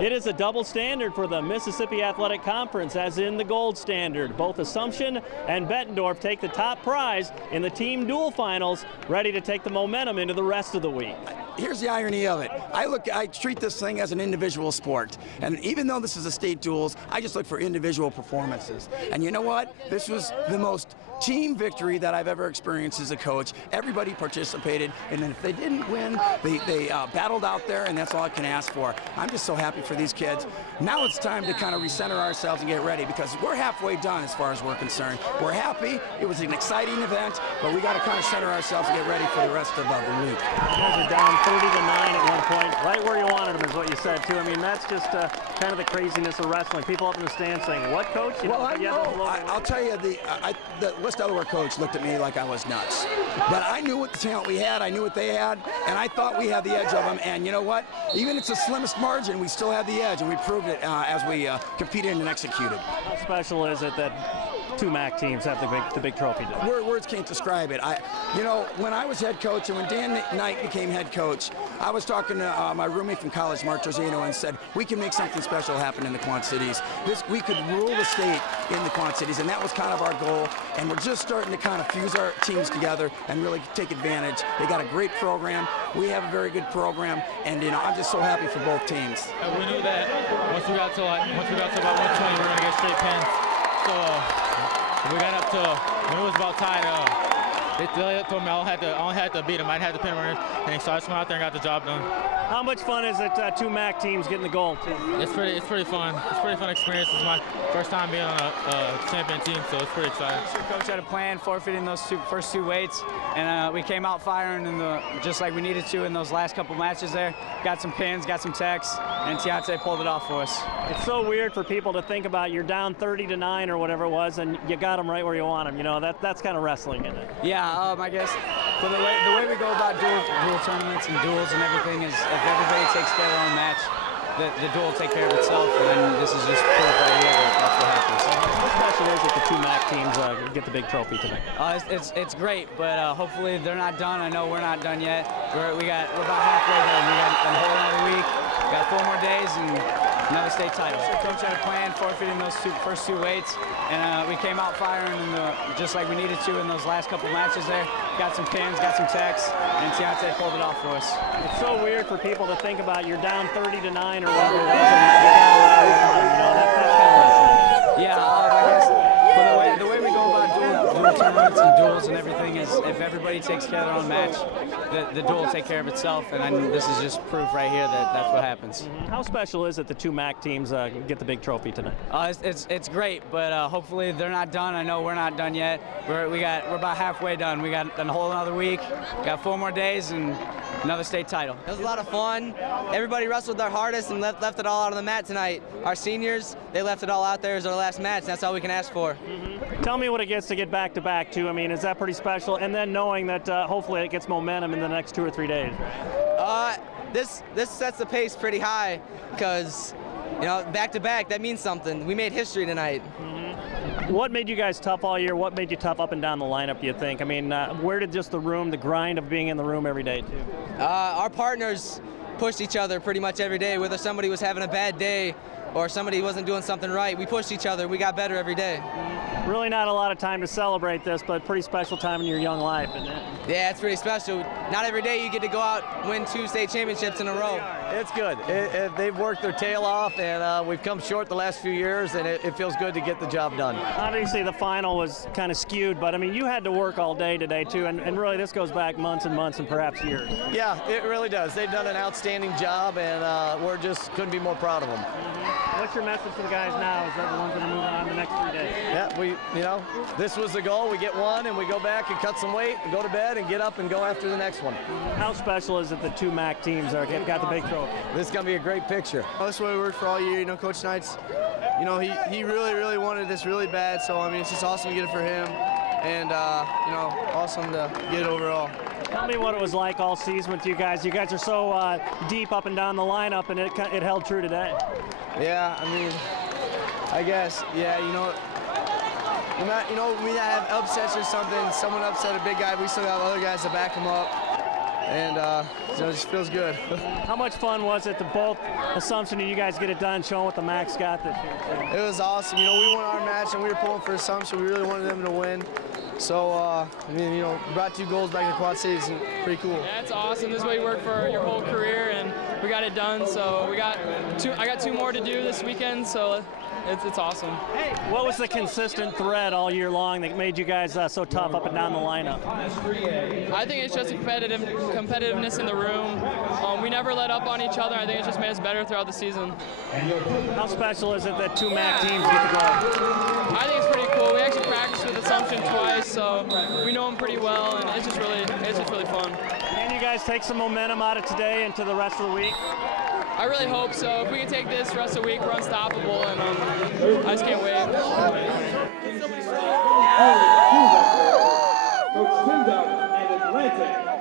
It is a double standard for the Mississippi Athletic Conference, as in the gold standard. Both Assumption and Bettendorf take the top prize in the team dual finals, ready to take the momentum into the rest of the week. Here's the irony of it. I treat this thing as an individual sport. And even though this is a state duels, I just look for individual performances. And you know what? This was the most team victory that I've ever experienced as a coach. Everybody participated, and then if they didn't win, they battled out there, and that's all I can ask for. I'm just so happy for these kids. Now it's time to kind of recenter ourselves and get ready, because we're halfway done as far as we're concerned. We're happy. It was an exciting event, but we got to kind of center ourselves and get ready for the rest of the week. You guys are down 30-9 at one point, right where you wanted them is what you said, too. I mean, that's just kind of the craziness of wrestling. People up in the stands saying, what, coach? Well, I know. I'll tell you, the West Delaware coach looked at me like I was nuts. But I knew what the talent we had, I knew what they had, and I thought we had the edge of them. And you know what? Even it's the slimmest margin, we still had the edge, and we proved it as we competed and executed. How special is it that two MAC teams have the big trophy today? Words can't describe it. You know, when I was head coach and when Dan Knight became head coach, I was talking to my roommate from college, Mark Trozino, and said, we can make something special happen in the Quad Cities. We could rule the state in the Quad Cities, and that was kind of our goal. And we're just starting to kind of fuse our teams together and really take advantage. They got a great program. We have a very good program, and you know, I'm just so happy for both teams. We knew that once we got to about 120, we were going to get straight pins. So we got up to when it was about tied. They told me I only had to beat them. I had to pin them, and so I just went out there and got the job done. How much fun is it, two MAC teams getting the gold? It's pretty fun. It's a pretty fun experience. It's my first time being on a champion team, so it's pretty exciting. Coach had a plan, forfeiting those first two weights, and we came out firing just like we needed to in those last couple matches there. Got some pins, got some techs, and Tionte pulled it off for us. It's so weird for people to think about you're down 30-9 or whatever it was, and you got them right where you want them. You know, that's kind of wrestling, isn't it? Yeah, I guess for the way we go about dual tournaments and duels and everything is if everybody takes care of their own match, the duel will take care of itself, and this is just proof right here that that's what happens. How special is it the two MAC teams get the big trophy tonight? It's great, but hopefully they're not done. I know we're not done yet. We're about halfway done. We got a whole another week. Got 4 more days and another state title. Coach had a plan, forfeiting those first two weights, and we came out firing just like we needed to in those last couple matches there. Got some pins, got some techs, and Tionte pulled it off for us. It's so weird for people to think about you're down 30-9 or whatever it was, and you got it right where you want them. You know, that's kind of wrestling. Yeah, I guess for the way we go about dual tournaments and duels and everything is if everybody takes care of their own match, the duel will take care of itself, and this is just proof right here that that's what happens. How special is it the two MAC teams get the big trophy tonight? It's great, but hopefully they're not done. I know we're not done yet. We're about halfway done. We got a whole another week. Got 4 more days and another state title. It was a lot of fun. Everybody wrestled their hardest and left it all out on the mat tonight. Our seniors, they left it all out there as our last match. That's all we can ask for. Tell me what it gets to get back-to-back, too. I mean, is that pretty special? And then knowing that hopefully it gets momentum in the next 2 or 3 days. This sets the pace pretty high because, you know, back-to-back, that means something. We made history tonight. What made you guys tough all year? What made you tough up and down the lineup, do you think? I mean, where did just the grind of being in the room every day, too? Our partners pushed each other pretty much every day. Whether somebody was having a bad day or somebody wasn't doing something right, we pushed each other. We got better every day. Really not a lot of time to celebrate this, but pretty special time in your young life, isn't it? Yeah, it's pretty special. Not every day you get to go out and win 2 state championships in a row. It's good. They've worked their tail off, and we've come short the last few years, and it feels good to get the job done. Obviously, the final was kind of skewed, but I mean, you had to work all day today, too, and really this goes back months and months and perhaps years. Yeah, it really does. They've done an outstanding job, and we're just couldn't be more proud of them. What's your message to the guys now as they're the ones that are moving on the next 3 days? Yeah, this was the goal. We get one, and we go back and cut some weight and go to bed and get up and go after the next one. How special is it the two MAC teams got the big trophy? This is going to be a great picture. That's what we worked for all year. You know, Coach Knight's, you know, he really wanted this really bad. So, I mean, it's just awesome to get it for him. And, you know, awesome to get it overall. Tell me what it was like all season with you guys. You guys are so deep up and down the lineup, and it held true today. Yeah, I mean, I guess, yeah, you know, we have upsets or something, someone upset a big guy, we still have other guys to back him up. and it just feels good. How much fun was it to both Assumption and you guys get it done, showing what the Max got this year? It was awesome. You know, we won our match and we were pulling for Assumption. We really wanted them to win. So, I mean, you know, brought 2 goals back to Quad Cities, and pretty cool. Yeah, it's awesome. This is what you work for your whole career, and we got it done. So I got 2 more to do this weekend, so it's awesome. Hey, what was the consistent thread all year long that made you guys so tough up and down the lineup? I think it's just competitiveness in the room. We never let up on each other. I think it just made us better throughout the season. How special is it that 2 MAC teams get to go? I think it's pretty cool. We actually practiced with Assumption twice, so we know them pretty well, and it's just really fun. Can you guys take some momentum out of today into the rest of the week? I really hope so. If we can take this rest of the week, we're unstoppable, and I just can't wait. Coach Tim and Atlantic.